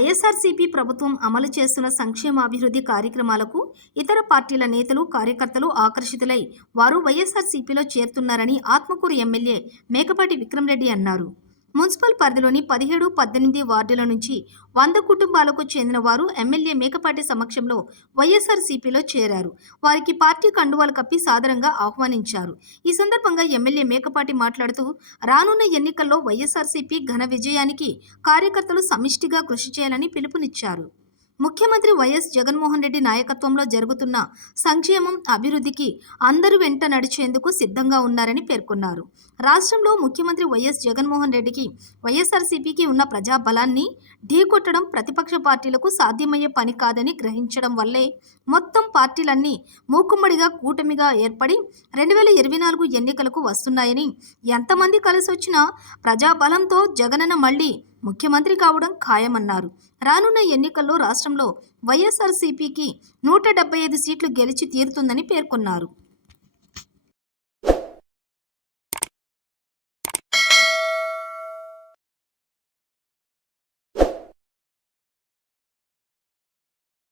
వైఎస్ఆర్సీపీ ప్రభుత్వం అమలు చేస్తున్న సంక్షేమాభివృద్ధి కార్యక్రమాలకు ఇతర పార్టీల నేతలు, కార్యకర్తలు ఆకర్షితులై వారు వైఎస్ఆర్సీపీలో చేరుతున్నారని ఆత్మకూరు ఎమ్మెల్యే మేకపాటి విక్రమరెడ్డి అన్నారు. మున్సిపల్ పరిధిలోని 17, 18 వార్డుల నుంచి 100 కుటుంబాలకు చెందిన వారు ఎమ్మెల్యే మేకపాటి సమక్షంలో వైఎస్ఆర్సీపీలో చేరారు. వారికి పార్టీ కండువాలు కప్పి సాదరంగా ఆహ్వానించారు. ఈ సందర్భంగా ఎమ్మెల్యే మేకపాటి మాట్లాడుతూ రానున్న ఎన్నికల్లో వైఎస్ఆర్సీపీ ఘన విజయానికి కార్యకర్తలు సమిష్టిగా కృషి చేయాలని పిలుపునిచ్చారు. ముఖ్యమంత్రి వైఎస్ జగన్మోహన్ రెడ్డి నాయకత్వంలో జరుగుతున్న సంక్షేమం, అభివృద్ధికి అందరూ వెంట నడిచేందుకు సిద్ధంగా ఉన్నారని పేర్కొన్నారు. రాష్ట్రంలో ముఖ్యమంత్రి వైఎస్ జగన్మోహన్ రెడ్డికి, వైఎస్ఆర్సీపీకి ఉన్న ప్రజాబలాన్ని ఢీకొట్టడం ప్రతిపక్ష పార్టీలకు సాధ్యమయ్యే పని కాదని గ్రహించడం వల్లే మొత్తం పార్టీలన్నీ మూకుమ్మడిగా కూటమిగా ఏర్పడి 2024 ఎన్నికలకు వస్తున్నాయని, ఎంతమంది కలిసొచ్చినా ప్రజాబలంతో జగనన్న మళ్లీ ముఖ్యమంత్రి కావడం ఖాయమన్నారు. రానున్న ఎన్నికల్లో రాష్ట్రంలో వైఎస్ఆర్సీపీకి 175 సీట్లు గెలిచి తీరుతుందని పేర్కొన్నారు.